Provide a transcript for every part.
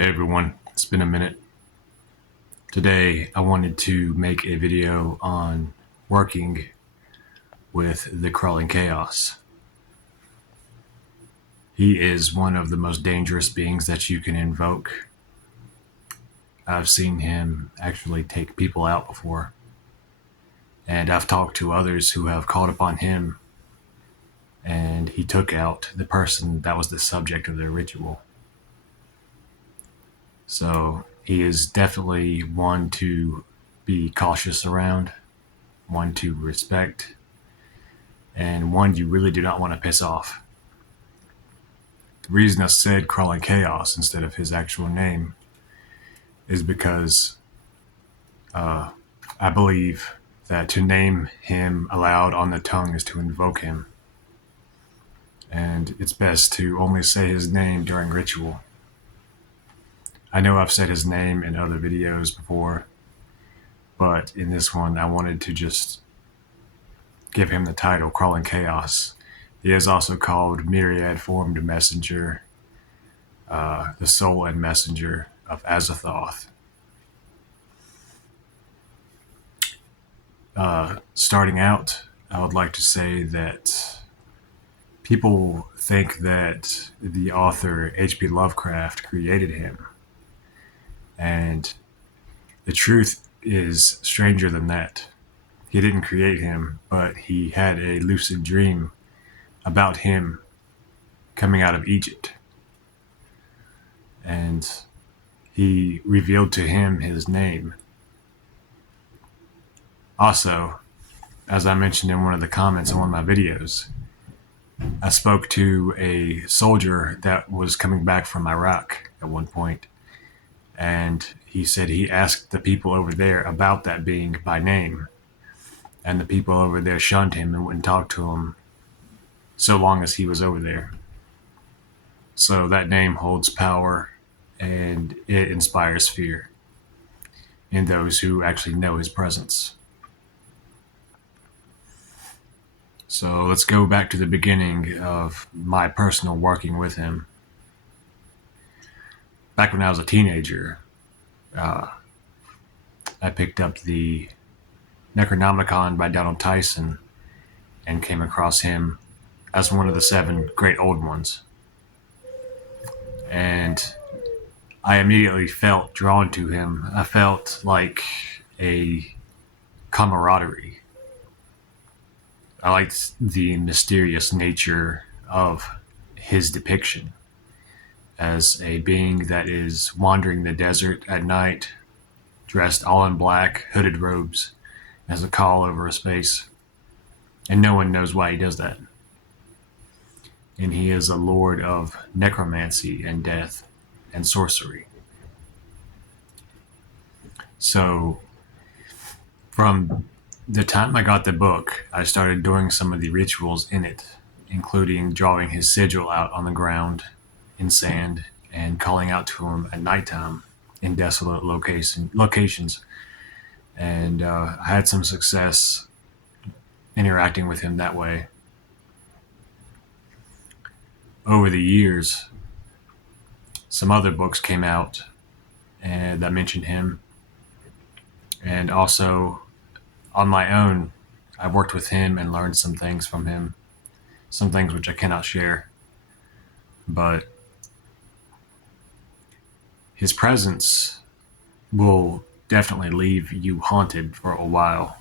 Hey everyone, it's been a minute. Today I wanted to make a video on working with the crawling chaos. He is one of the most dangerous beings that you can invoke. I've seen him actually take people out before, and I've talked to others who have called upon him, and he took out the person that was the subject of their ritual. So he is definitely one to be cautious around, one to respect, and one you really do not want to piss off. The reason I said Crawling Chaos instead of his actual name is because I believe that to name him aloud on the tongue is to invoke him. And it's best to only say his name during ritual. I know I've said his name in other videos before, but in this one I wanted to just give him the title Crawling Chaos. He is also called Myriad Formed Messenger, the soul and messenger of Azathoth. Starting out, I would like to say that people think that the author H.P. Lovecraft created him. And the truth is stranger than that. He didn't create him, but he had a lucid dream about him coming out of Egypt. And he revealed to him his name. Also, as I mentioned in one of the comments on one of my videos, I spoke to a soldier that was coming back from Iraq at one point, and he said he asked the people over there about that being by name, and the people over there shunned him and wouldn't talk to him so long as he was over there. So that name holds power, and it inspires fear in those who actually know his presence. So let's go back to the beginning of my personal working with him. Back when I was a teenager, I picked up the Necronomicon by Donald Tyson and came across him as one of the 7 great old ones. And I immediately felt drawn to him. I felt like a camaraderie. I liked the mysterious nature of his depiction as a being that is wandering the desert at night, dressed all in black, hooded robes, as a call over a space. And no one knows why he does that. And he is a lord of necromancy and death and sorcery. So from the time I got the book, I started doing some of the rituals in it, including drawing his sigil out on the ground in sand and calling out to him at nighttime in desolate locations. And I had some success interacting with him that way. Over the years, some other books came out and that mentioned him. And also, on my own, I worked with him and learned some things from him, some things which I cannot share. But his presence will definitely leave you haunted for a while.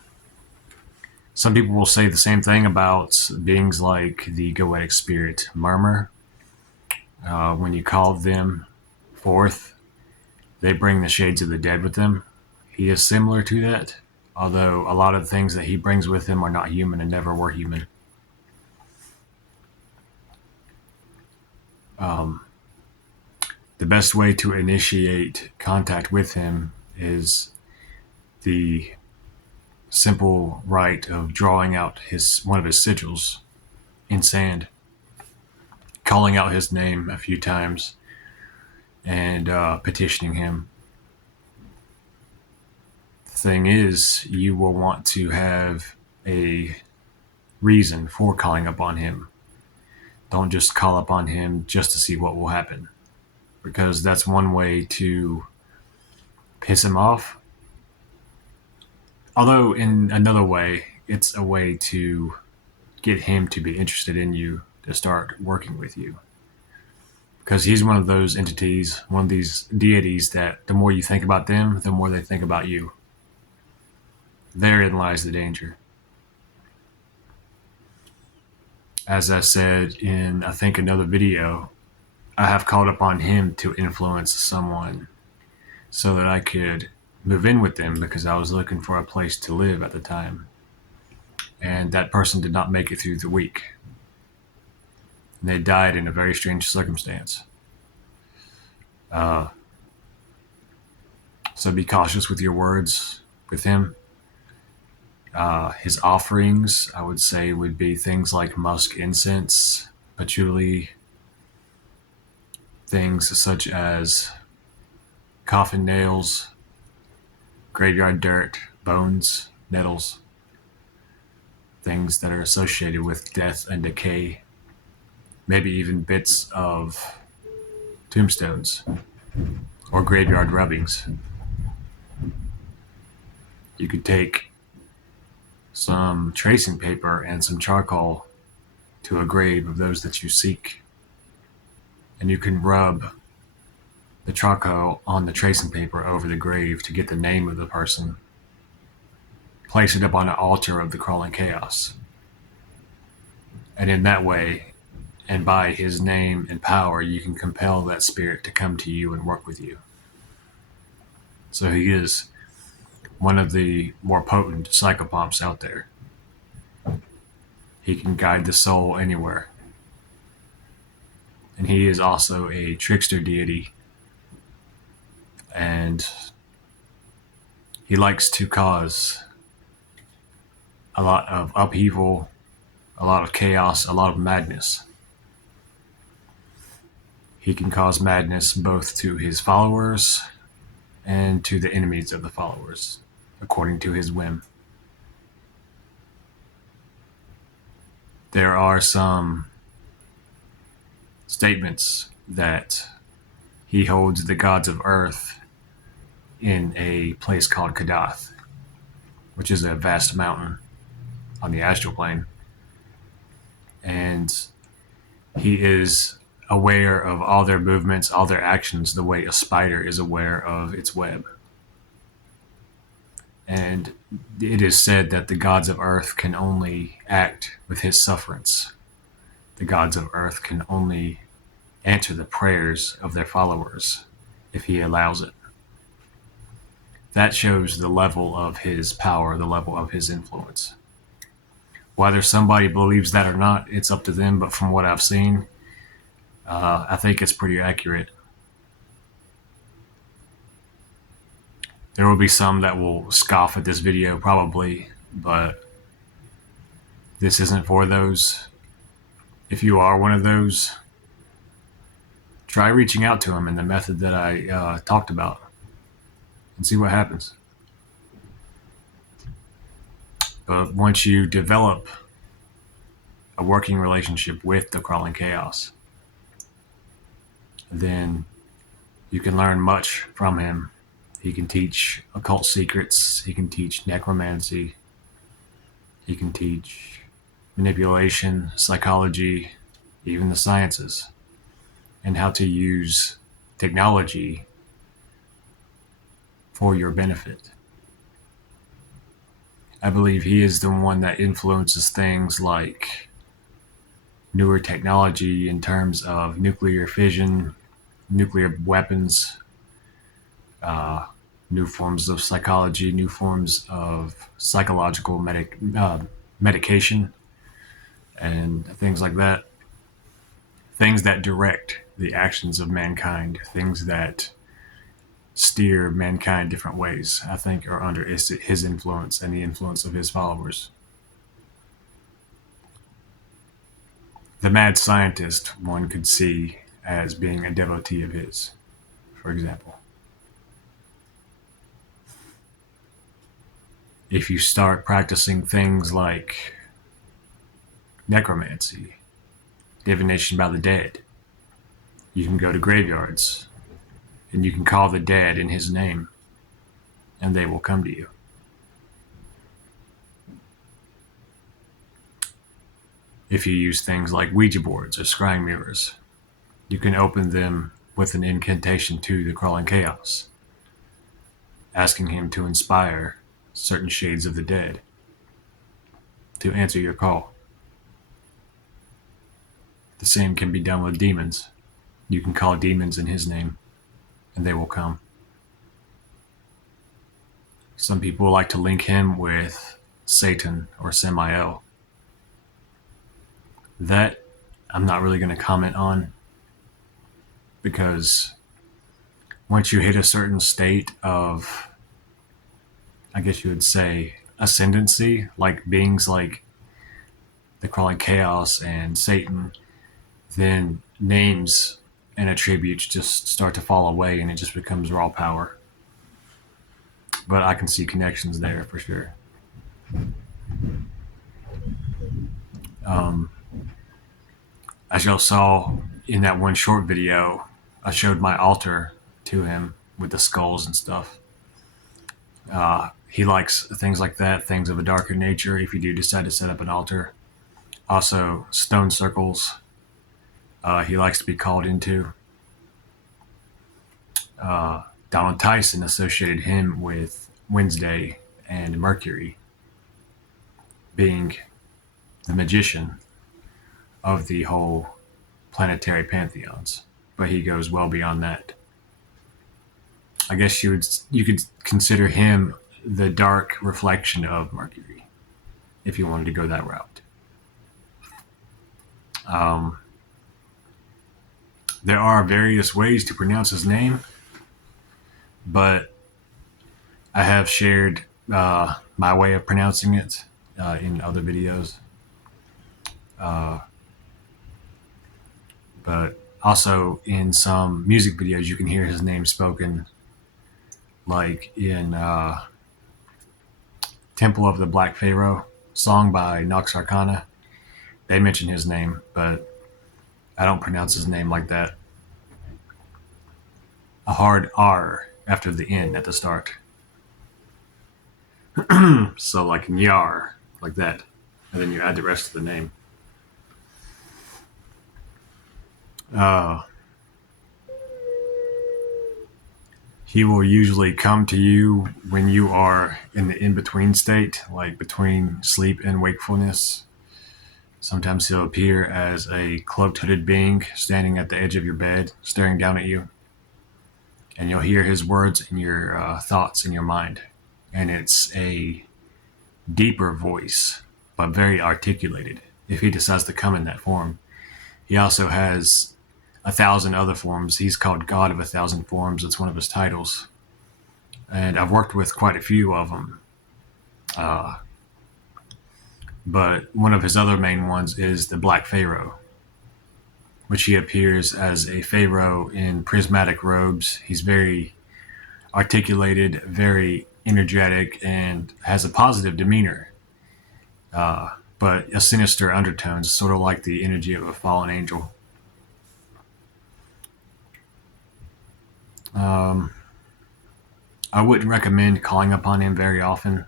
Some people will say the same thing about beings like the Goetic spirit Murmur. When you call them forth, they bring the shades of the dead with them. He is similar to that, although a lot of the things that he brings with him are not human and never were human. The best way to initiate contact with him is the simple rite of drawing out one of his sigils in sand, calling out his name a few times, and petitioning him. The thing is, you will want to have a reason for calling upon him. Don't just call upon him just to see what will happen. because that's one way to piss him off. Although, in another way, it's a way to get him to be interested in you, to start working with you. Because he's one of those entities, one of these deities that the more you think about them, the more they think about you. Therein lies the danger. As I said in, I think, another video, I have called upon him to influence someone so that I could move in with them, because I was looking for a place to live at the time. And that person did not make it through the week. And they died in a very strange circumstance. So be cautious with your words with him. His offerings, I would say, would be things like musk incense, patchouli, things such as coffin nails, graveyard dirt, bones, nettles, things that are associated with death and decay, maybe even bits of tombstones or graveyard rubbings. You could take some tracing paper and some charcoal to a grave of those that you seek, and you can rub the charcoal on the tracing paper over the grave to get the name of the person. Place it up on an altar of the crawling chaos. And in that way, and by his name and power, you can compel that spirit to come to you and work with you. So he is one of the more potent psychopomps out there. He can guide the soul anywhere. And he is also a trickster deity. And he likes to cause a lot of upheaval, a lot of chaos, a lot of madness. He can cause madness both to his followers and to the enemies of the followers, according to his whim. There are some statements that he holds the gods of earth in a place called Kadath, which is a vast mountain on the astral plane. And he is aware of all their movements, all their actions, the way a spider is aware of its web. And it is said that the gods of earth can only act with his sufferance. The gods of earth can only answer the prayers of their followers if he allows it. That shows the level of his power, the level of his influence. Whether somebody believes that or not, it's up to them, but from what I've seen, I think it's pretty accurate. There will be some that will scoff at this video, probably, but this isn't for those. If you are one of those, try reaching out to him in the method that I talked about and see what happens. But once you develop a working relationship with the crawling chaos, then you can learn much from him. He can teach occult secrets. He can teach necromancy. He can teach manipulation, psychology, even the sciences, and how to use technology for your benefit. I believe he is the one that influences things like newer technology in terms of nuclear fission, nuclear weapons, new forms of psychology, new forms of psychological medication, and things like that. Things that direct the actions of mankind, things that steer mankind different ways, I think are under his influence and the influence of his followers. The mad scientist, one could see as being a devotee of his, for example. If you start practicing things like necromancy, divination by the dead, you can go to graveyards and you can call the dead in his name, and they will come to you. If you use things like Ouija boards or scrying mirrors, you can open them with an incantation to the crawling chaos, asking him to inspire certain shades of the dead to answer your call. The same can be done with demons. You can call demons in his name, and they will come. Some people like to link him with Satan or Samael. That I'm not really going to comment on, because once you hit a certain state of, I guess you would say, ascendancy, like beings like the crawling chaos and Satan, then names and attributes just start to fall away and it just becomes raw power. But I can see connections there for sure. As y'all saw in that one short video, I showed my altar to him with the skulls and stuff. He likes things like that, things of a darker nature, if you do decide to set up an altar. Also, stone circles, he likes to be called into. Donald Tyson associated him with Wednesday and Mercury, being the magician of the whole planetary pantheons, but he goes well beyond that. I guess you could consider him the dark reflection of Mercury, if you wanted to go that route. There are various ways to pronounce his name, but I have shared my way of pronouncing it in other videos. But also in some music videos, you can hear his name spoken, like in Temple of the Black Pharaoh song by Nox Arcana. They mention his name, but I don't pronounce his name like that. A hard R after the N at the start. So like Nyar, like that. And then you add the rest of the name. He will usually come to you when you are in the in-between state, like between sleep and wakefulness. Sometimes he'll appear as a cloaked hooded being standing at the edge of your bed, staring down at you. And you'll hear his words in your thoughts in your mind. And it's a deeper voice, but very articulated, if he decides to come in that form. He also has 1,000 other forms. He's called God of 1,000 Forms. It's one of his titles. And I've worked with quite a few of them. But one of his other main ones is the Black Pharaoh, which he appears as a pharaoh in prismatic robes. He's very articulated, very energetic, and has a positive demeanor, but a sinister undertones, sort of like the energy of a fallen angel. I wouldn't recommend calling upon him very often.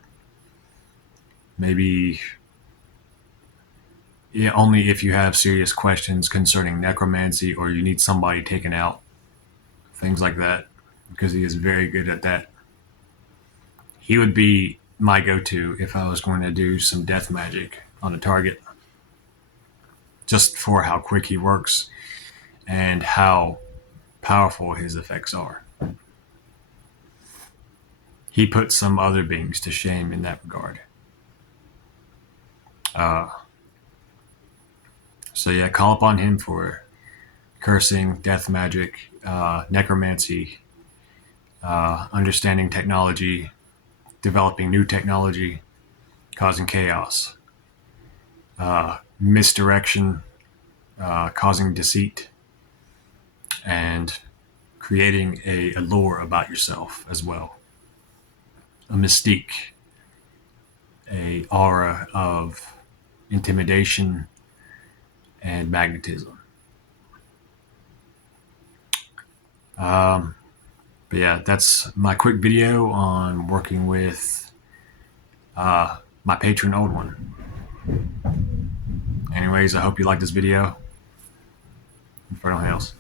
Maybe only if you have serious questions concerning necromancy or you need somebody taken out, things like that, because he is very good at that. He would be my go-to if I was going to do some death magic on a target, just for how quick he works and how powerful his effects are. He puts some other beings to shame in that regard. So yeah, call upon him for cursing, death magic, necromancy, understanding technology, developing new technology, causing chaos, misdirection, causing deceit, and creating a allure about yourself as well. A mystique, a aura of intimidation and magnetism. But yeah, that's my quick video on working with my patron old one. Anyways, I hope you like this video. If anything else.